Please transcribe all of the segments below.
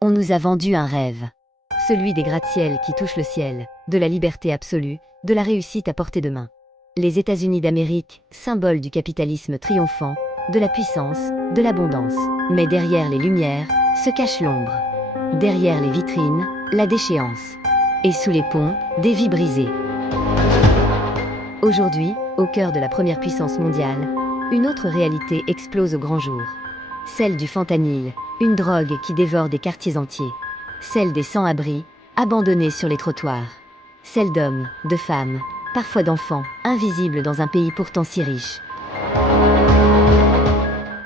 On nous a vendu un rêve. Celui des gratte-ciel qui touchent le ciel, de la liberté absolue, de la réussite à portée de main. Les États-Unis d'Amérique, symbole du capitalisme triomphant, de la puissance, de l'abondance. Mais derrière les lumières, se cache l'ombre. Derrière les vitrines, la déchéance. Et sous les ponts, des vies brisées. Aujourd'hui, au cœur de la première puissance mondiale, une autre réalité explose au grand jour. Celle du fentanyl, une drogue qui dévore des quartiers entiers. Celle des sans-abri, abandonnés sur les trottoirs. Celle d'hommes, de femmes, parfois d'enfants, invisibles dans un pays pourtant si riche.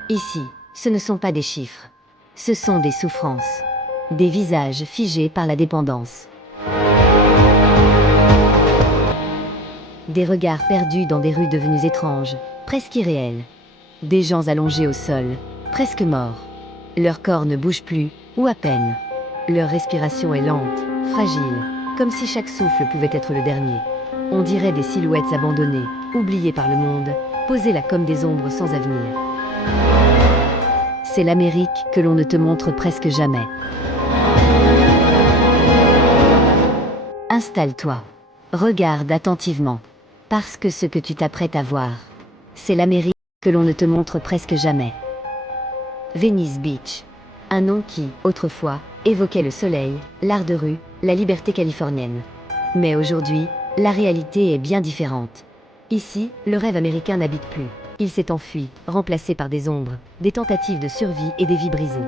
Ici, ce ne sont pas des chiffres. Ce sont des souffrances. Des visages figés par la dépendance. Des regards perdus dans des rues devenues étranges, presque irréelles. Des gens allongés au sol, presque morts. Leur corps ne bouge plus, ou à peine. Leur respiration est lente, fragile, comme si chaque souffle pouvait être le dernier. On dirait des silhouettes abandonnées, oubliées par le monde, posées là comme des ombres sans avenir. C'est l'Amérique que l'on ne te montre presque jamais. Installe-toi. Regarde attentivement. Parce que ce que tu t'apprêtes à voir, c'est l'Amérique que l'on ne te montre presque jamais. Venice Beach. Un nom qui, autrefois, évoquait le soleil, l'art de rue, la liberté californienne. Mais aujourd'hui, la réalité est bien différente. Ici, le rêve américain n'habite plus. Il s'est enfui, remplacé par des ombres, des tentatives de survie et des vies brisées.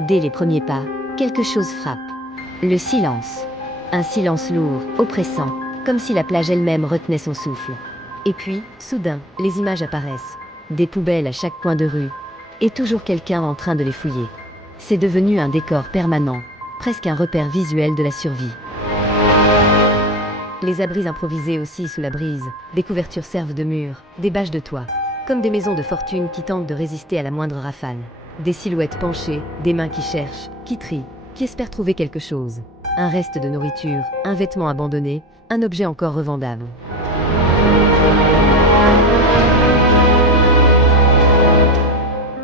Dès les premiers pas, quelque chose frappe. Le silence. Un silence lourd, oppressant, comme si la plage elle-même retenait son souffle. Et puis, soudain, les images apparaissent. Des poubelles à chaque coin de rue. Et toujours quelqu'un en train de les fouiller. C'est devenu un décor permanent, presque un repère visuel de la survie. Les abris improvisés aussi sous la brise, des couvertures servent de murs, des bâches de toit, comme des maisons de fortune qui tentent de résister à la moindre rafale. Des silhouettes penchées, des mains qui cherchent, qui trient, qui espèrent trouver quelque chose. Un reste de nourriture, un vêtement abandonné, un objet encore revendable.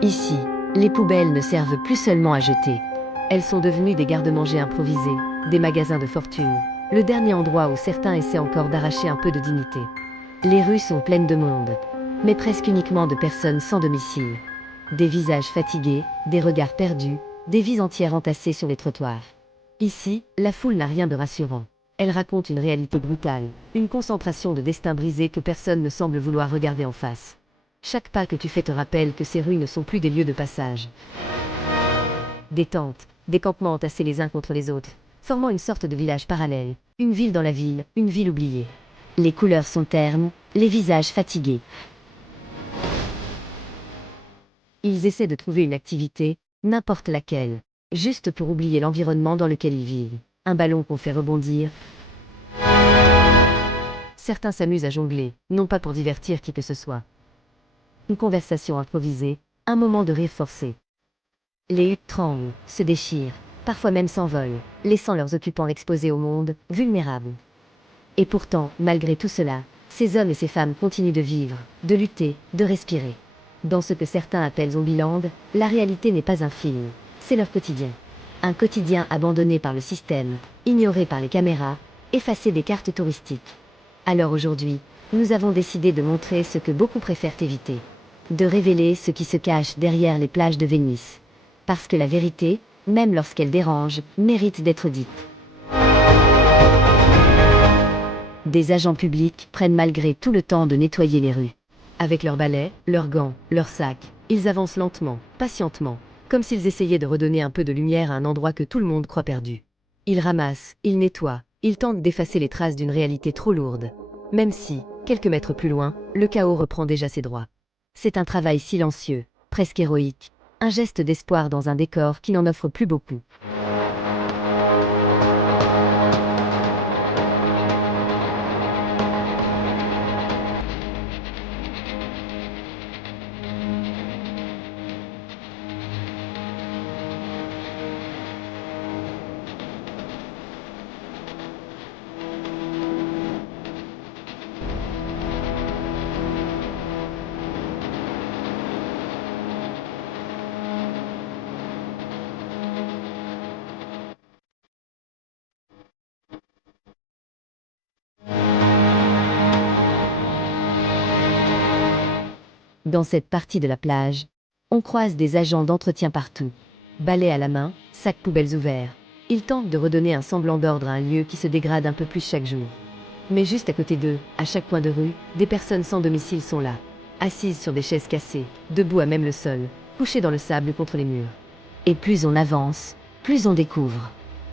Ici, les poubelles ne servent plus seulement à jeter. Elles sont devenues des garde-manger improvisés, des magasins de fortune, le dernier endroit où certains essaient encore d'arracher un peu de dignité. Les rues sont pleines de monde, mais presque uniquement de personnes sans domicile. Des visages fatigués, des regards perdus, des vies entières entassées sur les trottoirs. Ici, la foule n'a rien de rassurant. Elle raconte une réalité brutale, une concentration de destins brisés que personne ne semble vouloir regarder en face. Chaque pas que tu fais te rappelle que ces rues ne sont plus des lieux de passage. Des tentes, des campements entassés les uns contre les autres, formant une sorte de village parallèle, une ville dans la ville, une ville oubliée. Les couleurs sont ternes, les visages fatigués. Ils essaient de trouver une activité, n'importe laquelle, juste pour oublier l'environnement dans lequel ils vivent. Un ballon qu'on fait rebondir. Certains s'amusent à jongler, non pas pour divertir qui que ce soit. Une conversation improvisée, un moment de rire forcé. Les huttes tremblent, se déchirent, parfois même s'envolent, laissant leurs occupants exposés au monde, vulnérables. Et pourtant, malgré tout cela, ces hommes et ces femmes continuent de vivre, de lutter, de respirer. Dans ce que certains appellent Zombieland, la réalité n'est pas un film, c'est leur quotidien. Un quotidien abandonné par le système, ignoré par les caméras, effacé des cartes touristiques. Alors aujourd'hui, nous avons décidé de montrer ce que beaucoup préfèrent éviter. De révéler ce qui se cache derrière les plages de Venise. Parce que la vérité, même lorsqu'elle dérange, mérite d'être dite. Des agents publics prennent malgré tout le temps de nettoyer les rues. Avec leurs balais, leurs gants, leurs sacs, ils avancent lentement, patientement, comme s'ils essayaient de redonner un peu de lumière à un endroit que tout le monde croit perdu. Ils ramassent, ils nettoient, ils tentent d'effacer les traces d'une réalité trop lourde. Même si, quelques mètres plus loin, le chaos reprend déjà ses droits. C'est un travail silencieux, presque héroïque, un geste d'espoir dans un décor qui n'en offre plus beaucoup. Dans cette partie de la plage, on croise des agents d'entretien partout. Balais à la main, sacs poubelles ouverts. Ils tentent de redonner un semblant d'ordre à un lieu qui se dégrade un peu plus chaque jour. Mais juste à côté d'eux, à chaque coin de rue, des personnes sans domicile sont là. Assises sur des chaises cassées, debout à même le sol, couchées dans le sable contre les murs. Et plus on avance, plus on découvre.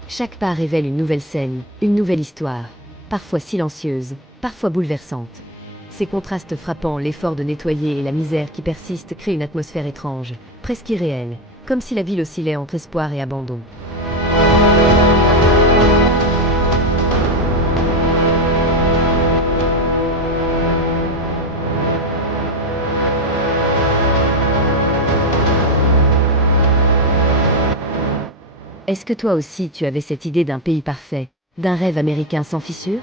Chaque pas révèle une nouvelle scène, une nouvelle histoire. Parfois silencieuse, parfois bouleversante. Ces contrastes frappants, l'effort de nettoyer et la misère qui persiste créent une atmosphère étrange, presque irréelle, comme si la ville oscillait entre espoir et abandon. Est-ce que toi aussi tu avais cette idée d'un pays parfait, d'un rêve américain sans fissure?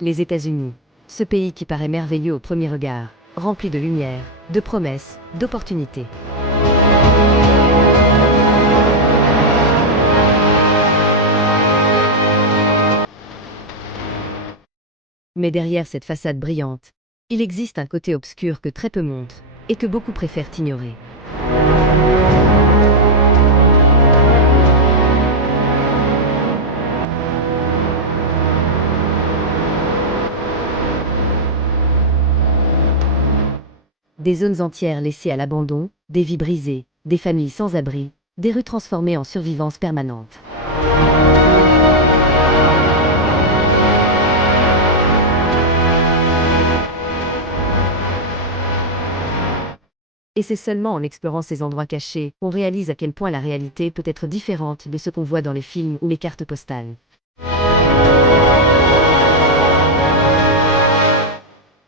Les États-Unis, ce pays qui paraît merveilleux au premier regard, rempli de lumière, de promesses, d'opportunités. Mais derrière cette façade brillante, il existe un côté obscur que très peu montrent, et que beaucoup préfèrent ignorer. Des zones entières laissées à l'abandon, des vies brisées, des familles sans abri, des rues transformées en survivance permanente. Et c'est seulement en explorant ces endroits cachés qu'on réalise à quel point la réalité peut être différente de ce qu'on voit dans les films ou les cartes postales.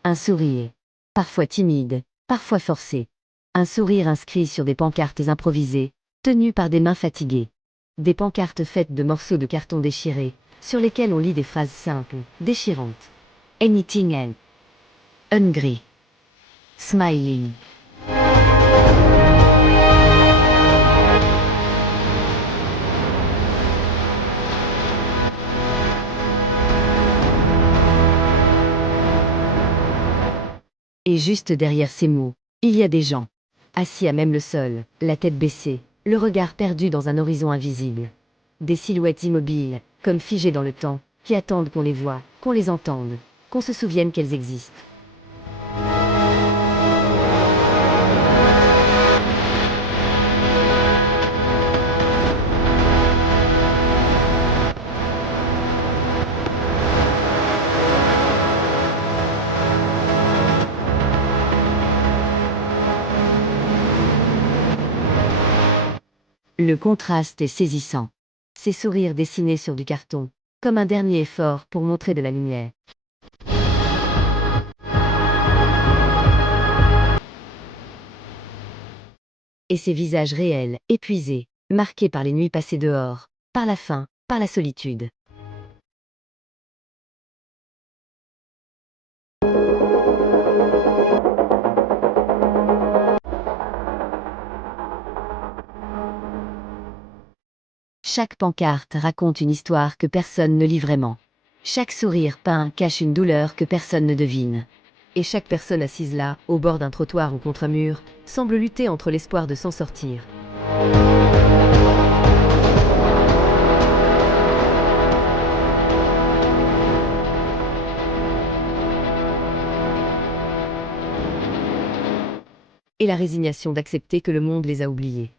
Un sourire. Parfois timide, parfois forcé. Un sourire inscrit sur des pancartes improvisées, tenues par des mains fatiguées. Des pancartes faites de morceaux de carton déchirés, sur lesquels on lit des phrases simples, déchirantes. Anything else. Hungry. Smiling. Et juste derrière ces mots, il y a des gens, assis à même le sol, la tête baissée, le regard perdu dans un horizon invisible. Des silhouettes immobiles, comme figées dans le temps, qui attendent qu'on les voie, qu'on les entende, qu'on se souvienne qu'elles existent. Le contraste est saisissant. Ces sourires dessinés sur du carton, comme un dernier effort pour montrer de la lumière. Et ces visages réels, épuisés, marqués par les nuits passées dehors, par la faim, par la solitude. Chaque pancarte raconte une histoire que personne ne lit vraiment. Chaque sourire peint cache une douleur que personne ne devine. Et chaque personne assise là, au bord d'un trottoir ou contre un mur, semble lutter entre l'espoir de s'en sortir. Et la résignation d'accepter que le monde les a oubliés.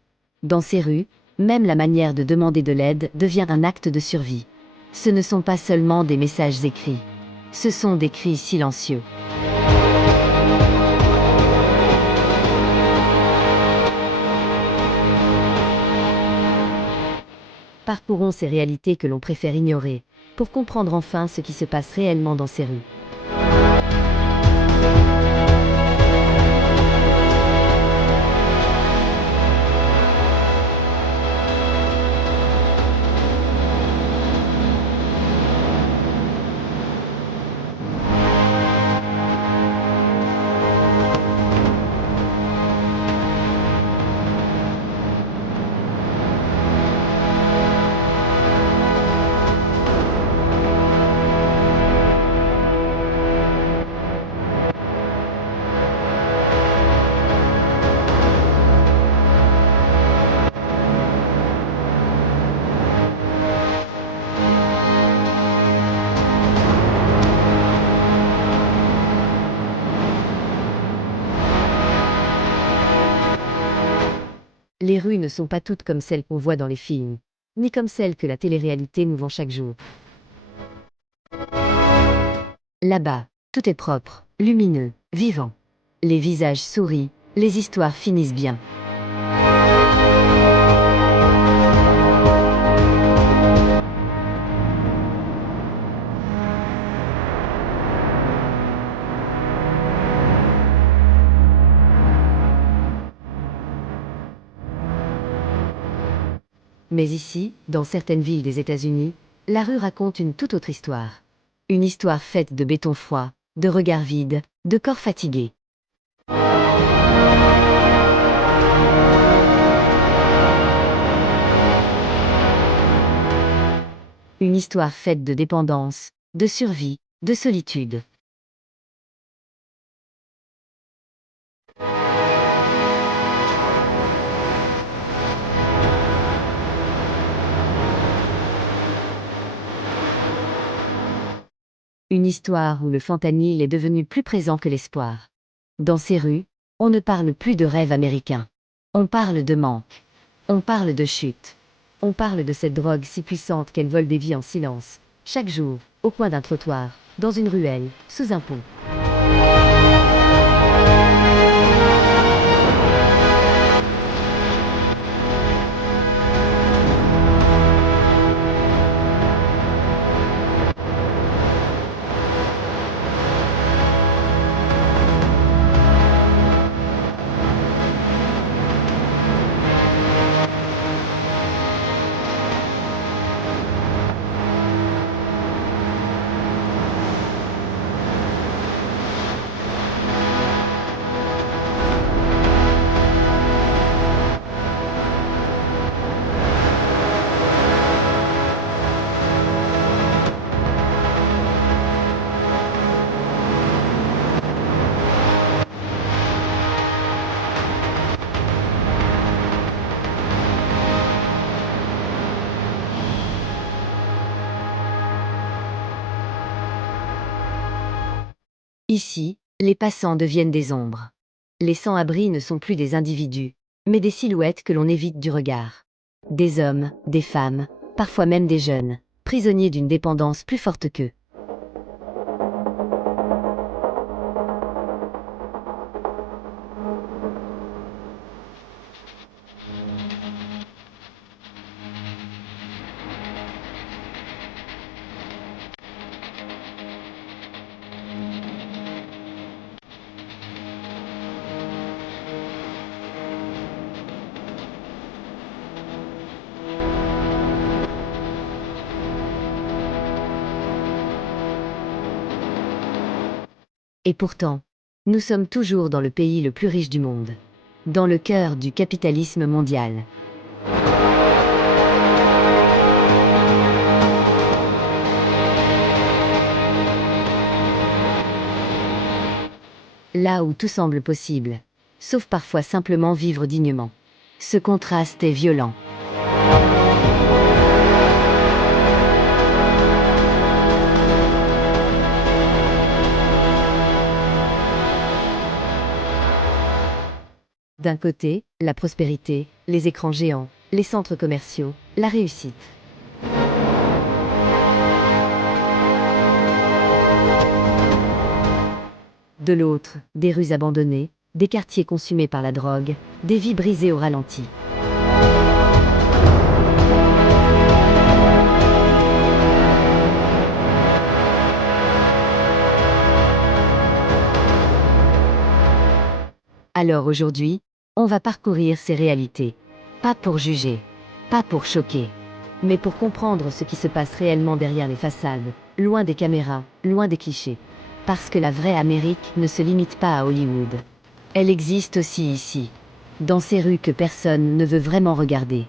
Dans ces rues, même la manière de demander de l'aide devient un acte de survie. Ce ne sont pas seulement des messages écrits. Ce sont des cris silencieux. Parcourons ces réalités que l'on préfère ignorer, pour comprendre enfin ce qui se passe réellement dans ces rues. Les rues ne sont pas toutes comme celles qu'on voit dans les films, ni comme celles que la télé-réalité nous vend chaque jour. Là-bas, tout est propre, lumineux, vivant. Les visages sourient, les histoires finissent bien. Mais ici, dans certaines villes des États-Unis, la rue raconte une toute autre histoire. Une histoire faite de béton froid, de regards vides, de corps fatigués. Une histoire faite de dépendance, de survie, de solitude. Une histoire où le fentanyl est devenu plus présent que l'espoir. Dans ces rues, on ne parle plus de rêve américain. On parle de manque. On parle de chute. On parle de cette drogue si puissante qu'elle vole des vies en silence, chaque jour, au coin d'un trottoir, dans une ruelle, sous un pont. Ici, les passants deviennent des ombres. Les sans-abri ne sont plus des individus, mais des silhouettes que l'on évite du regard. Des hommes, des femmes, parfois même des jeunes, prisonniers d'une dépendance plus forte qu'eux. Et pourtant, nous sommes toujours dans le pays le plus riche du monde. Dans le cœur du capitalisme mondial. Là où tout semble possible, sauf parfois simplement vivre dignement. Ce contraste est violent. D'un côté, la prospérité, les écrans géants, les centres commerciaux, la réussite. De l'autre, des rues abandonnées, des quartiers consumés par la drogue, des vies brisées au ralenti. Alors aujourd'hui, on va parcourir ces réalités. Pas pour juger, pas pour choquer, mais pour comprendre ce qui se passe réellement derrière les façades, loin des caméras, loin des clichés. Parce que la vraie Amérique ne se limite pas à Hollywood. Elle existe aussi ici, dans ces rues que personne ne veut vraiment regarder.